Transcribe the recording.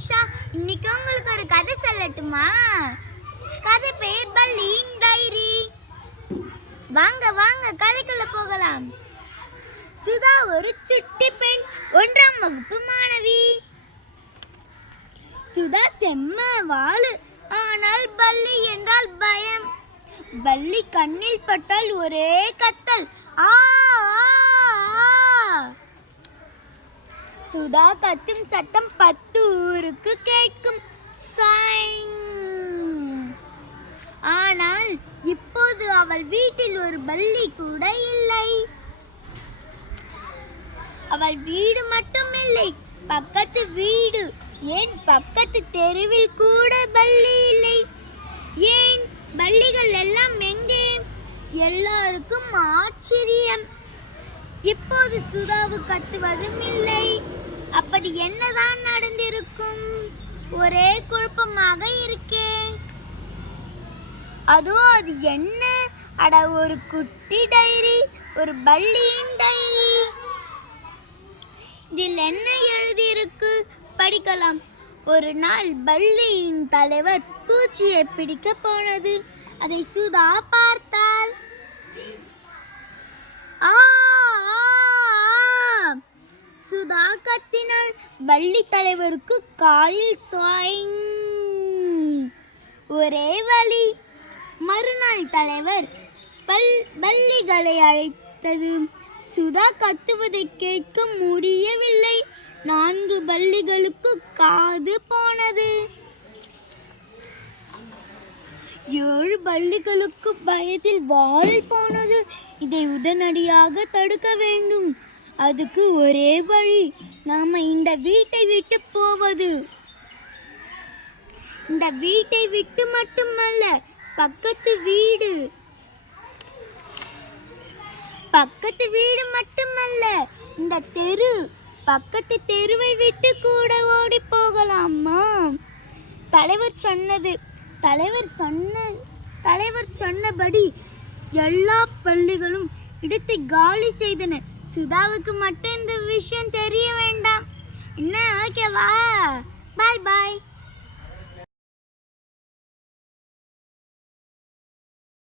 நிஷா இன்னைக்கு உங்களுக்கு ஒரு கதை சொல்லட்டுமா? கதை பேர் பல்லியின் டைரி. வாங்க வாங்க கதைக்குள்ள போகலாம். சுதா ஒரு சிட்டி பெண் ஒன்றாம் வகுப்பு மாணவி. சுதா செம்ம வாழு ஆனால் பல்லி என்றால் பயம். பல்லி கண்ணில் பட்டால் ஒரே கத்தல். ஆ. சுதா கத்தும் சட்டம் பத்து ஊருக்கு கேட்கும். சைங். ஆனால் இப்போது அவள் வீட்டில் ஒரு பள்ளி கூட இல்லை. அவள் வீடு மட்டும் இல்லை பக்கத்து வீடு. ஏன் பக்கத்து தெருவில் கூட பள்ளி இல்லை? ஏன்? பள்ளிகள் எல்லாம் எங்கே? எல்லாருக்கும் ஆச்சரியம். இப்போது சுதாவு கத்துவதும் இல்லை அப்படி என்னதான் நடந்திருக்கும்? ஒரே குழப்பமாக இருக்கே. அதோ அது என்ன? அட ஒரு குட்டி டைரி ஒரு பள்ளியின் டைரி. இதில் என்ன எழுதியிருக்கு? படிக்கலாம். ஒரு நாள் பள்ளியின் தலைவர் பூச்சியை பிடிக்க போனது. அதை சுதா பார்த்தால் ஆ. பள்ளி தலைவருக்கு காயில் சாய்ங். ஒரே வழி மறுநாள் தலைவர் பல் பள்ளிகளை அழைத்தது. சுதா கத்துவதை கேட்க முடியவில்லை. நான்கு பள்ளிகளுக்கு காது போனது. ஏழு பள்ளிகளுக்கு பயத்தில் வால் போனது. இதை உடனடியாக தடுக்க வேண்டும். அதுக்கு ஒரே வழி நாம இந்த வீட்டை விட்டு போவது. இந்த வீட்டை விட்டு மட்டுமல்ல பக்கத்து வீடு. பக்கத்து வீடு மட்டுமல்ல இந்த தெரு பக்கத்து தெருவை விட்டு கூட ஓடி போகலாமா? தலைவர் சொன்னது தலைவர் சொன்ன தலைவர் சொன்னபடி எல்லா பள்ளிகளும் இடத்தை காலி செய்தன. சுதாவுக்கு மட்டும் இந்த விஷயம் தெரிய வேண்டாம் ஓகேவா? பாய் பாய்